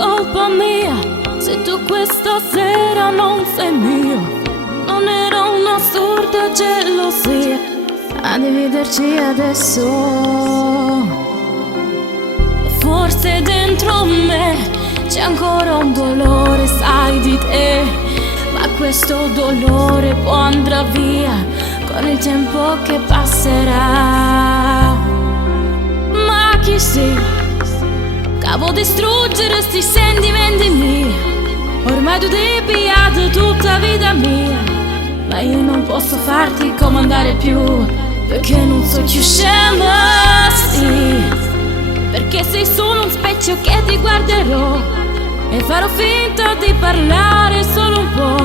colpa mia se tu questa sera non sei mio. Non era un'assurda gelosia a dividerci adesso. Forse dentro me c'è ancora un dolore, sai di te, ma questo dolore può andrà via con il tempo che passerà. Ma chi sei? Cavo distruggere sti sentimenti miei. Ormai tu ti piace tutta vita mia, ma io non posso farti comandare più, perché non so più scema, sì. Perché sei solo un specchio che ti guarderò e farò finta di parlare solo un po',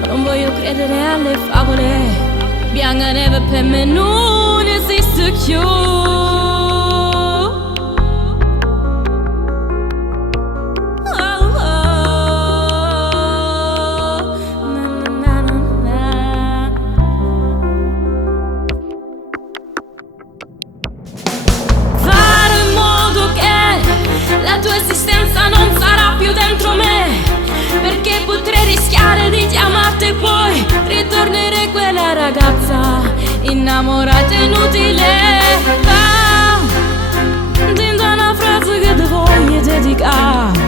ma non voglio credere alle favole. Biancaneve per me non esiste più. La tua esistenza non sarà più dentro me, perché potrei rischiare di chiamarti e poi ritornare quella ragazza innamorata e inutile. Dentro una frase che ti voglio dedicare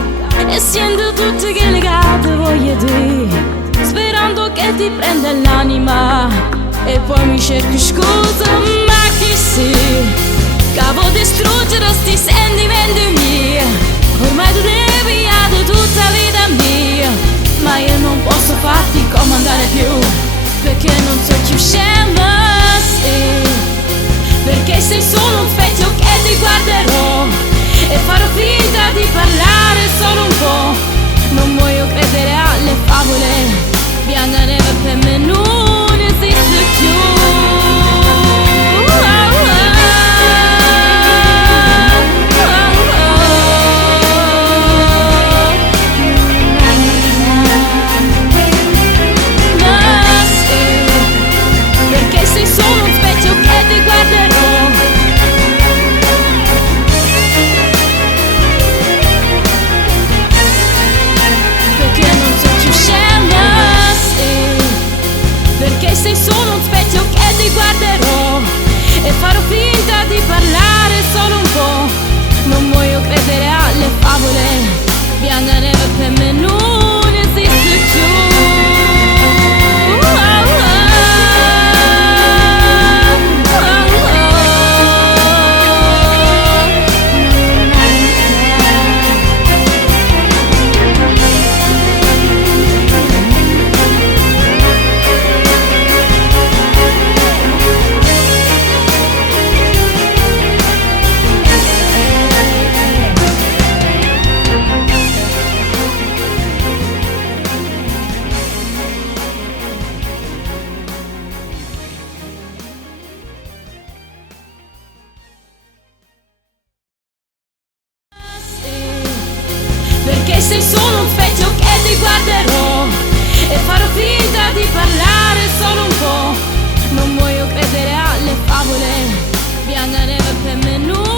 e sento tutte che legate voglio dire, sperando che ti prenda l'anima e poi mi cerchi scusa. Ma chi sei? Cavo distruggere sti sentimenti miei. Ormai tu devi ad tutta vita mia, ma io non posso farti comandare più, perché non so più scema, sì. Perché sei solo un specchio che ti guarderò e farò finta di parlare solo un po'. Non voglio credere alle favole. Biancaneve per me non esiste più. Perché sei solo un specchio che ti guarderò e farò finta di parlare solo un po'. Non voglio credere alle favole. Biancaneve per me non esiste più. Perché sei solo un specchio che ti guarderò e farò finta di parlare solo un po'. Non voglio credere alle favole. Biancaneve per me non